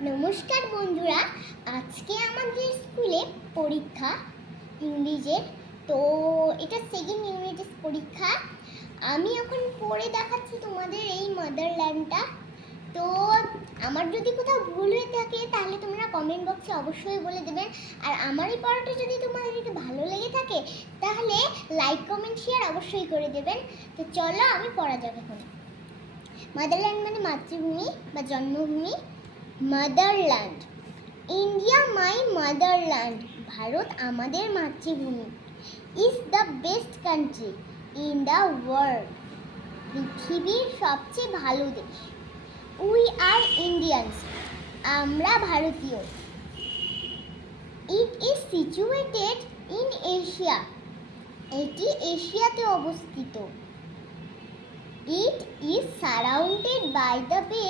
নমস্কার বন্ধুরা, আজকে আমাদের স্কুলে পরীক্ষা ইংলিশের। তো এটা সেকেন্ড ইউনিটের পরীক্ষা। আমি এখন পড়ে দেখাচ্ছি তোমাদের এই মাদারল্যান্ডটা। তো আমার যদি কোথাও ভুল হয়ে থাকে তাহলে তোমরা কমেন্ট বক্সে অবশ্যই বলে দেবেন। আর আমার এই পড়াটা যদি তোমাদের একটু ভালো লেগে থাকে তাহলে লাইক কমেন্ট শেয়ার অবশ্যই করে দেবেন। তো চলো আমি পড়া যাবে এখন। মাদারল্যান্ড মানে মাতৃভূমি বা জন্মভূমি। Motherland, India my motherland, Bharat আমাদের মাতৃভূমি। Is the best country in the world, পৃথিবীর সবচেয়ে ভালো দেশ। উই আর ইন্ডিয়ানস, আমরা ভারতীয়। It is situated in Asia, এটি এশিয়াতে অবস্থিত। It is surrounded by the bay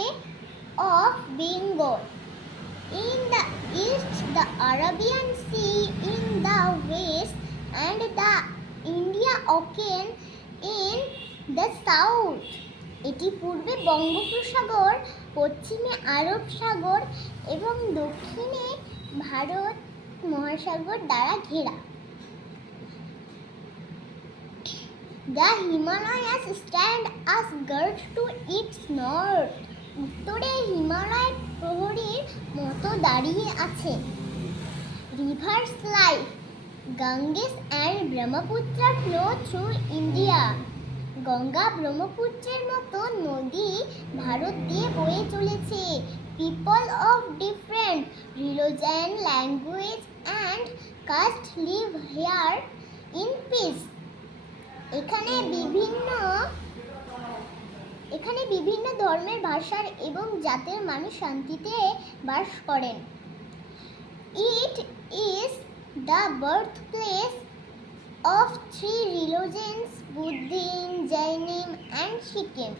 of Bengal. In the east, the Arabian Sea, in the west, and the Indian Ocean in the south. এটি পূর্বে বঙ্গোপসাগর, পশ্চিমে আরব সাগর এবং দক্ষিণে ভারত মহাসাগর দ্বারা ঘেরা। The Himalayas stand as guard to its north. উত্তরে হিমালয় প্রহরীর মতো দাঁড়িয়ে আছে। Rivers like Ganges and Brahmaputra flow through India. Ganga ব্রহ্মপুত্রের মতো নদী ভারত দিয়ে বয়ে চলেছে। People of different religion, language and caste live here in peace. এখানে বিভিন্ন ধর্মের, ভাষার এবং জাতের মানুষ শান্তিতে বাস করেন। It is the birth place of three religions, Buddhism, Jainism and Sikhism.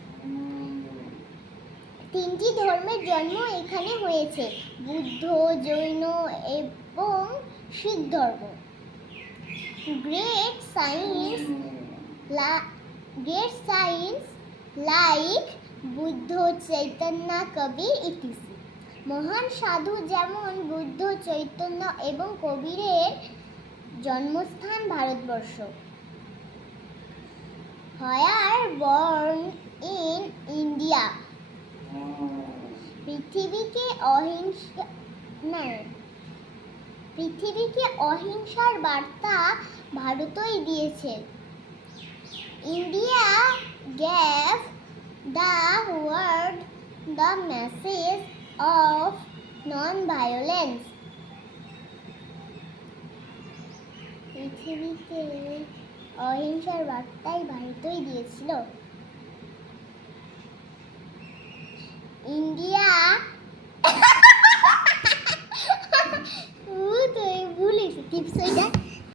তিনটি ধর্মের জন্ম এখানে হয়েছে, বুদ্ধ, জৈন এবং শিখ ধর্ম। Great saints like Buddha, Chaitanya, Kabir ইত্যাদি। মহান সাধু যেমন বুদ্ধ, চৈতন্য এবং কবিরের জন্মস্থান Bharatvarsha. Where born in India. পৃথিবীকে অহিংসার বার্তা ভারতই দিয়েছে। India gave the world the message of non-violence. পৃথিবীকে অহিংসার বার্তাই ভারতই দিয়েছিল।